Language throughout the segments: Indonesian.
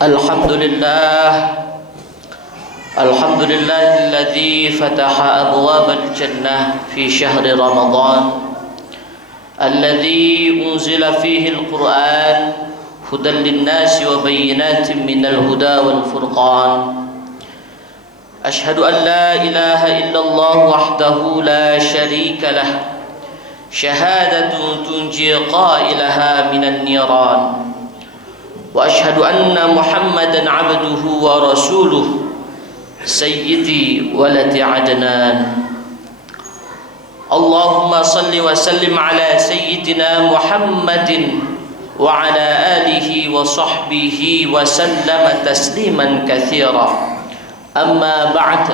Alhamdulillah, alhamdulillahilladzi fataha abwabal jannah fi syahri Ramadan alladzi unzila fihi al-Qur'an hudan lin-nasi wa bayyinatin minal huda wal furqan. Ashhadu an la ilaha illallah wahdahu la syarika lah, syahadatun tunji qailaha minan niran. Wa ashhadu anna Muhammadan abduhu wa rasuluh sayyidi waladi adnan. Allahumma salli wa sallim ala sayyidina Muhammadin wa ala alihi wa sahbihi wa sallama tasliman katsira. Amma ba'd,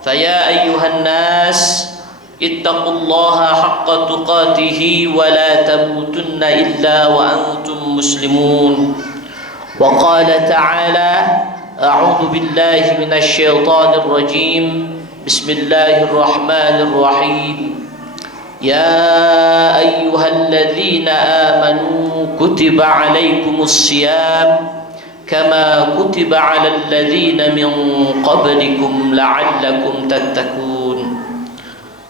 faya ayyuhan nas ittaqullaha haqqa tuqatih wa la tamutunna illa wa antum muslimun. Wa qala ta'ala, a'udzu billahi minasy syaithanir rajim. Bismillahirrahmanirrahim. Ya ayyuhalladzina amanu kutiba 'alaikumus shiyam kama kutiba 'alal ladzina min qablikum la'allakum tattaqun.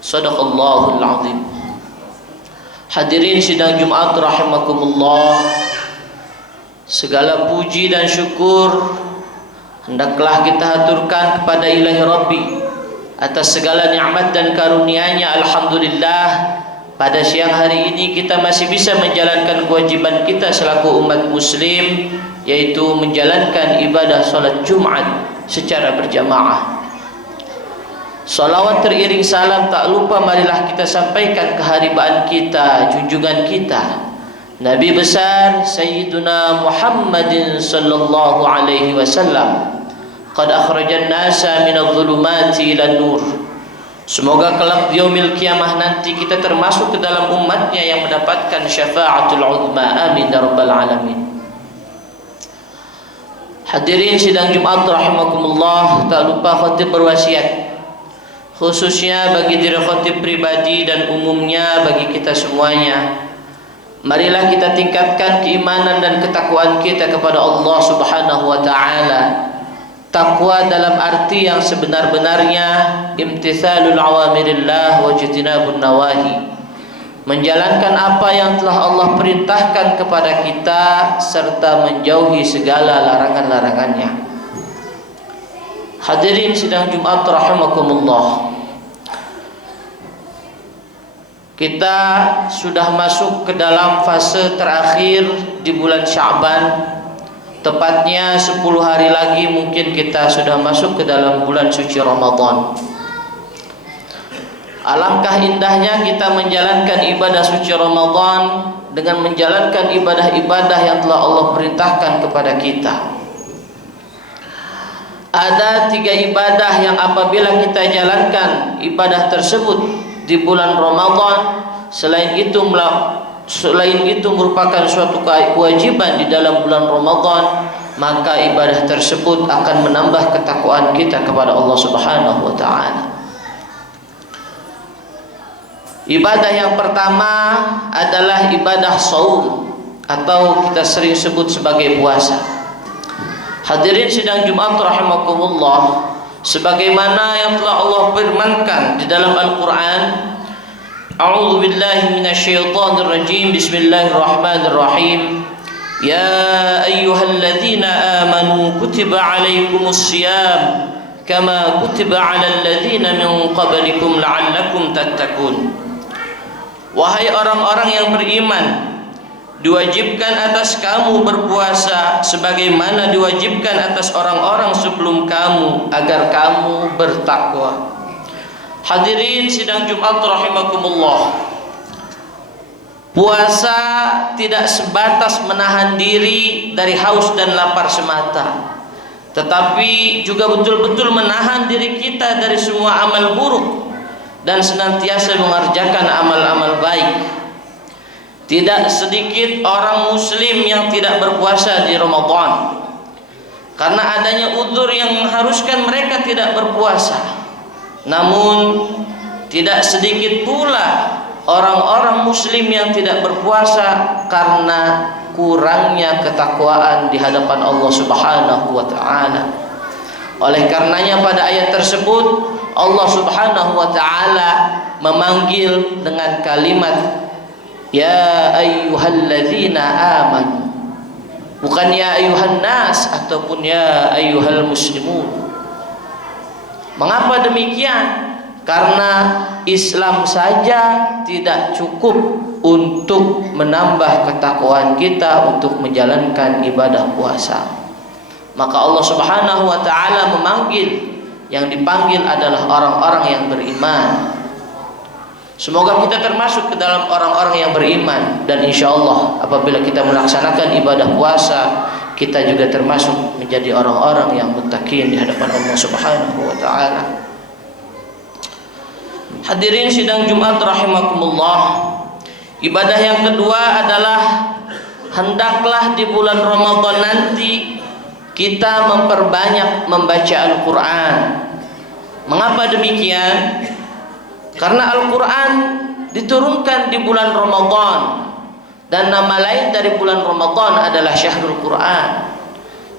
Shadaqallahul azim. Hadirin sidang Jumat rahimakumullah, segala puji dan syukur hendaklah kita haturkan kepada Ilahi Rabbi atas segala nikmat dan karunia-Nya. Alhamdulillah, pada siang hari ini kita masih bisa menjalankan kewajiban kita selaku umat muslim, yaitu menjalankan ibadah salat Jumat secara berjamaah. Salawat teriring salam tak lupa marilah kita sampaikan keharibaan kita, junjungan kita, Nabi besar Sayyiduna Muhammadin sallallahu alaihi wasallam. Qad akhrajan nasa minadh dhulumati ilan nur. Semoga kelak di yaumil qiyamah nanti kita termasuk ke dalam umatnya yang mendapatkan syafaatul uzma. Amin ya rabbal alamin. Hadirin sidang Jumat rahimakumullah, tak lupa khatib berwasiat, khususnya bagi diri khatib pribadi dan umumnya bagi kita semuanya. Marilah kita tingkatkan keimanan dan ketakwaan kita kepada Allah Subhanahu wa taala. Takwa dalam arti yang sebenar-benarnya, imtithalul awamirillah wa jitinabun nawahi, menjalankan apa yang telah Allah perintahkan kepada kita serta menjauhi segala larangan-larangannya. Hadirin sidang Jumat rahimakumullah, kita sudah masuk ke dalam fase terakhir di bulan Sya'ban. Tepatnya 10 hari lagi mungkin kita sudah masuk ke dalam bulan suci Ramadan. Alangkah indahnya kita menjalankan ibadah suci Ramadan dengan menjalankan ibadah-ibadah yang telah Allah perintahkan kepada kita. Ada 3 ibadah yang apabila kita jalankan ibadah tersebut di bulan Ramadan, selain itu merupakan suatu kewajiban di dalam bulan Ramadan, maka ibadah tersebut akan menambah ketakwaan kita kepada Allah Subhanahu wa taala. Ibadah yang pertama adalah ibadah shaum atau kita sering sebut sebagai puasa. Hadirin sidang Jumat rahimakumullah, sebagaimana yang telah Allah firmankan di dalam Al-Qur'an, A'udzu billahi minasy syaithanir rajim. Bismillahirrahmanirrahim. Ya ayyuhalladzina amanu kutiba 'alaikumus shiyam kama kutiba 'alal ladzina min qablikum la'allakum tattaqun. Wahai orang-orang yang beriman, diwajibkan atas kamu berpuasa sebagaimana diwajibkan atas orang-orang sebelum kamu agar kamu bertakwa. Hadirin sidang Jumat rahimakumullah, puasa tidak sebatas menahan diri dari haus dan lapar semata, tetapi juga betul-betul menahan diri kita dari semua amal buruk dan senantiasa mengerjakan amal-amal baik. Tidak sedikit orang muslim yang tidak berpuasa di Ramadan karena adanya udzur yang mengharuskan mereka tidak berpuasa. Namun tidak sedikit pula orang-orang muslim yang tidak berpuasa karena kurangnya ketakwaan di hadapan Allah Subhanahu wa taala. Oleh karenanya pada ayat tersebut Allah Subhanahu wa taala memanggil dengan kalimat ya ayyuhalladzina amanu, bukan ya ayyuhan nas ataupun ya ayyuhal muslimun. Mengapa demikian? Karena Islam saja tidak cukup untuk menambah ketakwaan kita untuk menjalankan ibadah puasa. Maka Allah Subhanahu wa taala memanggil, yang dipanggil adalah orang-orang yang beriman. Semoga kita termasuk ke dalam orang-orang yang beriman, dan insya Allah apabila kita melaksanakan ibadah puasa, kita juga termasuk menjadi orang-orang yang muttaqin di hadapan Allah Subhanahu wa taala. Hadirin sidang Jumat rahimakumullah. Ibadah yang kedua adalah hendaklah di bulan Ramadan nanti kita memperbanyak membaca Al-Quran. Mengapa demikian? Karena Al-Quran diturunkan di bulan Ramadan, dan nama lain dari bulan Ramadan adalah Syahrul Quran.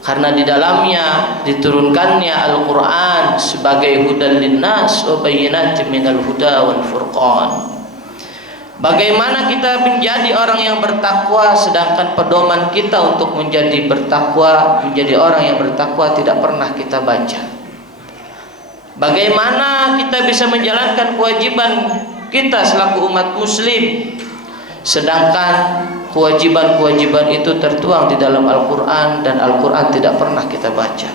Karena di dalamnya diturunkannya Al-Quran sebagai hudan linnas wa bayyinatin minal huda wal furqan. Bagaimana kita menjadi orang yang bertakwa, sedangkan pedoman kita untuk menjadi bertakwa, menjadi orang yang bertakwa tidak pernah kita baca. Bagaimana kita bisa menjalankan kewajiban kita selaku umat muslim, sedangkan kewajiban-kewajiban itu tertuang di dalam Al-Quran, dan Al-Quran tidak pernah kita baca.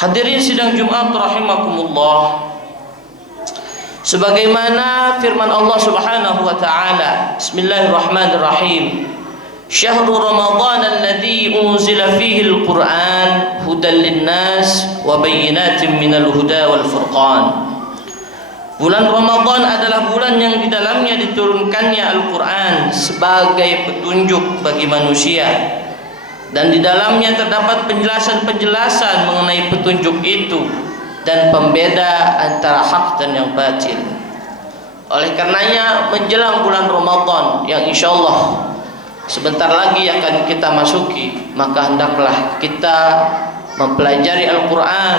Hadirin sidang Jumat rahimakumullah. Sebagaimana firman Allah Subhanahu wa taala, Bismillahirrahmanirrahim. Syahrul Ramadan alladzi unzila fihi al-Qur'an hudan lin-nas wa bayyinatin minal huda wal furqan. Bulan Ramadan adalah bulan yang di dalamnya diturunkannya Al-Quran sebagai petunjuk bagi manusia, dan di dalamnya terdapat penjelasan-penjelasan mengenai petunjuk itu dan pembeda antara hak dan yang batil. Oleh karenanya menjelang bulan Ramadan yang insya Allah sebentar lagi akan kita masuki, maka hendaklah kita mempelajari Al-Quran,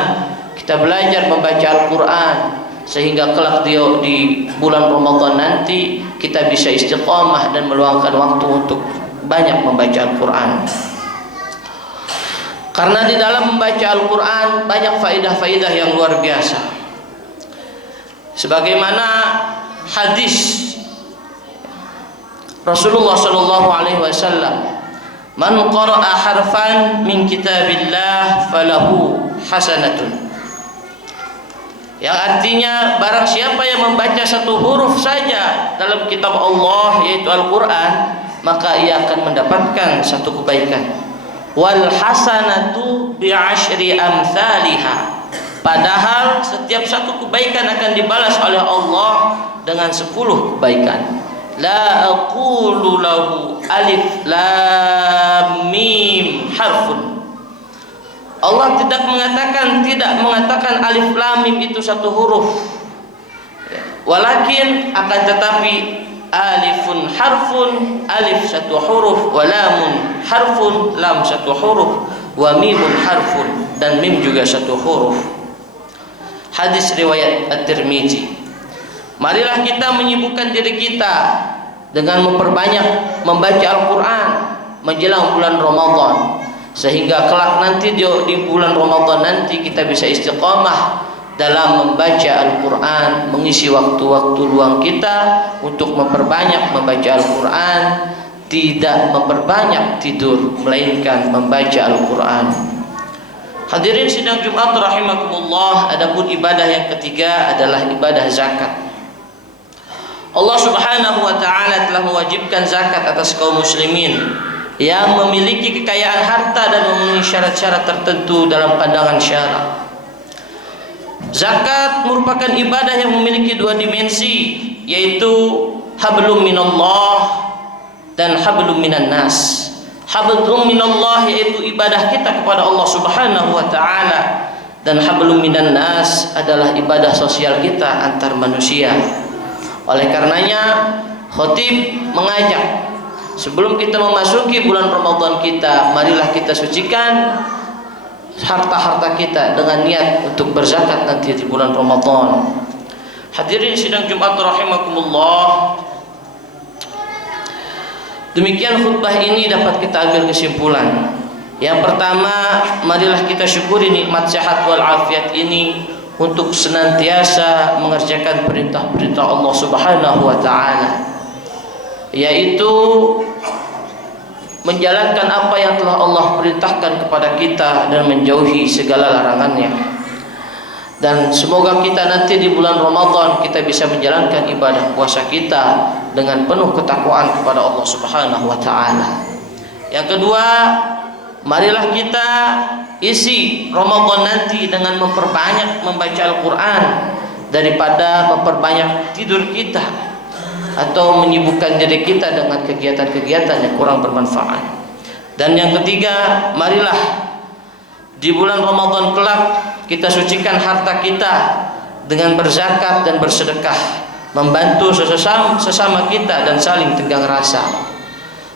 kita belajar membaca Al-Quran, sehingga kelak di bulan Ramadan nanti kita bisa istiqamah dan meluangkan waktu untuk banyak membaca Al-Quran. Karena di dalam membaca Al-Quran banyak faidah-faidah yang luar biasa. Sebagaimana hadis Rasulullah sallallahu alaihi wasallam, "Man qara'a harfan min kitabillah falahu hasanatun." Yang artinya barang siapa yang membaca satu huruf saja dalam kitab Allah yaitu Al-Quran, maka ia akan mendapatkan satu kebaikan. Wal hasanatu bi'ashri amsalihha. Padahal setiap satu kebaikan akan dibalas oleh Allah dengan 10 kebaikan. La aqulu lahu alif lam mim harfun. Allah tidak mengatakan alif lam mim itu satu huruf. Walakin akan tetapi alifun harfun, alif satu huruf, wa lamun harfun, lam satu huruf, wa mimun harfun, dan mim juga satu huruf. Hadis riwayat At-Tirmizi. Marilah kita menyibukkan diri kita dengan memperbanyak membaca Al-Quran menjelang bulan Ramadan, sehingga kelak nanti di bulan Ramadan nanti kita bisa istiqamah dalam membaca Al-Quran, mengisi waktu-waktu luang kita untuk memperbanyak membaca Al-Quran, tidak memperbanyak tidur melainkan membaca Al-Quran. Hadirin sidang Jumat rahimakumullah. Adapun ibadah yang ketiga adalah ibadah zakat. Allah Subhanahu wa taala telah mewajibkan zakat atas kaum muslimin yang memiliki kekayaan harta dan memenuhi syarat-syarat tertentu dalam pandangan syara. Zakat merupakan ibadah yang memiliki dua dimensi, yaitu hablum minallah dan hablum minan nas. Hablum minallah yaitu ibadah kita kepada Allah Subhanahu wa taala, dan hablum minan nas adalah ibadah sosial kita antar manusia. Oleh karenanya khatib mengajak sebelum kita memasuki bulan Ramadan kita, marilah kita sucikan harta-harta kita dengan niat untuk berzakat nanti di bulan Ramadan. Hadirin sidang Jumat rahimakumullah. Demikian khutbah ini dapat kita ambil kesimpulan. Yang pertama, marilah kita syukuri nikmat sehat wal afiat ini untuk senantiasa mengerjakan perintah-perintah Allah Subhanahu wa taala, yaitu menjalankan apa yang telah Allah perintahkan kepada kita dan menjauhi segala larangannya. Dan semoga kita nanti di bulan Ramadan kita bisa menjalankan ibadah puasa kita dengan penuh ketakwaan kepada Allah Subhanahu wa taala. Yang kedua, marilah kita isi Ramadan nanti dengan memperbanyak membaca Al-Qur'an daripada memperbanyak tidur kita atau menyibukkan diri kita dengan kegiatan-kegiatan yang kurang bermanfaat. Dan yang ketiga, marilah di bulan Ramadan kelak kita sucikan harta kita dengan berzakat dan bersedekah, membantu sesama kita dan saling tenggang rasa.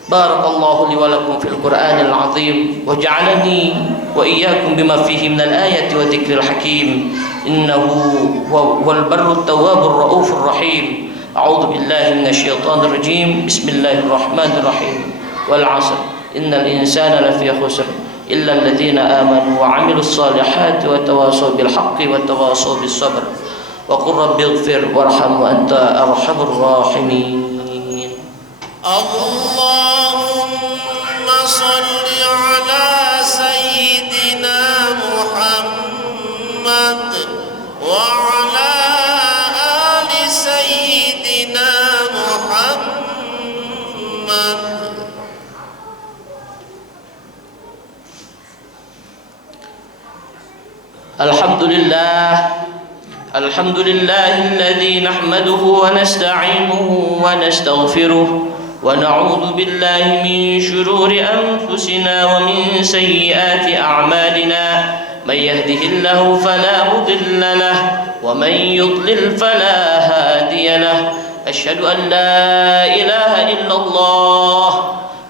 Barakallahu li wa lakum fil Qur'anil azim wa ja'alani wa iyyakum bima fihi minal ayati wa dzikril hakim. Innahu huwal barrut tawwabur raufur rahim. A'udzu billahi minasy syaithanir rajim. Bismillahirrahmanirrahim. Wal 'asr innal insana lafi khusr illa alladziina aamanu wa 'amilus shalihati wa tawashaw bil haqqi wa tawashaw bis sabr. Wa qur rabbighfir warham wa anta arhamur rahimin. Allahumma shalli ala sayyidina Muhammad wa ala ali sayyidina Muhammad. Alhamdulillahilladzi nahmaduhu wa nasta'inuhu wa nastaghfiruh wa na'udzu billahi min shururi anfusina wa min sayyiati a'malina. May yahdihillahu fala mudilla lahu wa may yudlil fala hadiya lahu. Asyhadu an la ilaha illallah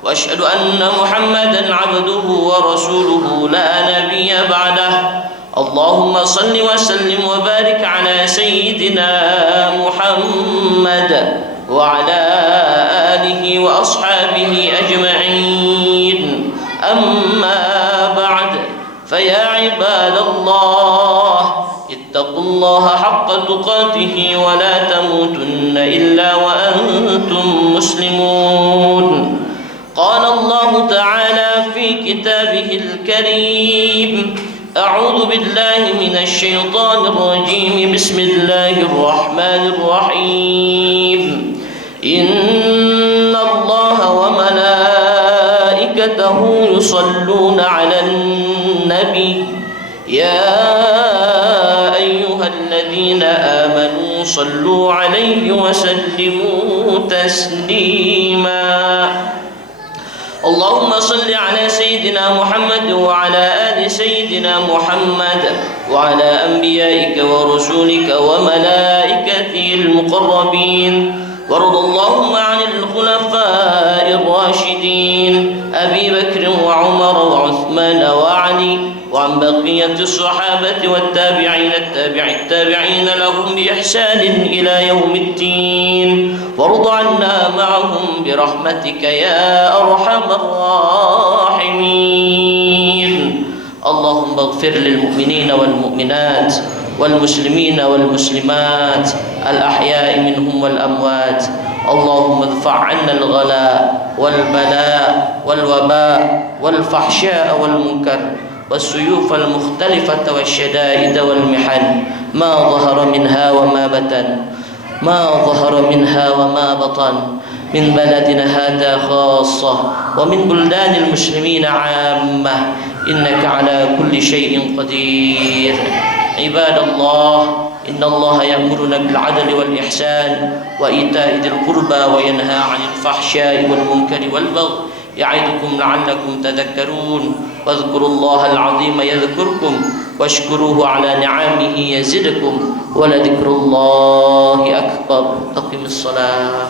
wa asyhadu anna Muhammadan 'abduhu wa rasuluhu la nabiyya ba'dahu. Allahumma salli wa sallim wa barik ala sayyidina Muhammad wa ala alihi wa ashabihi ajma'in. Amma ba'd, faya ibadallah, ittaqullaha haqqa tuqatih wa la tamutunna illa wa antum muslimun. Qala Allah ta'ala fi kitabihil karim. أعوذ بالله من الشيطان الرجيم. بسم الله الرحمن الرحيم. إن الله وملائكته يصلون على النبي يا أيها الذين آمنوا صلوا عليه وسلموا تسليما. اللهم صل على سيدنا محمد وعلى آل سيدنا محمد وعلى أنبيائك ورسولك وملائكته المقربين. وارض اللهم عن الخلفاء الراشدين أبي بكر وعمر وعثمان وعلي وعن بقية الصحابة والتابعين التابعين لهم بإحسان إلى يوم الدين. وارض عنا معهم برحمتك يا أرحم الراحمين. اللهم اغفر للمؤمنين والمؤمنات والمسلمين والمسلمات الأحياء منهم والأموات. اللهم ادفع عنا الغلاء والبلاء والوباء والفحشاء والمنكر والسيوف المختلفة والشدائد والمحن ما ظهر منها وما بطن من بلدنا هذا خاصة ومن بلدان المسلمين عامة إنك على كل شيء قدير. عباد الله، إن الله يأمرنا بالعدل والإحسان وإيتاء ذي القربى وينهى عن الفحشاء والمنكر والبغي يعظكم لعلكم تذكرون. واذكروا الله العظيم يذكركم واشكروه على نعمه يزدكم ولذكر الله أكبر. أقم الصلاة.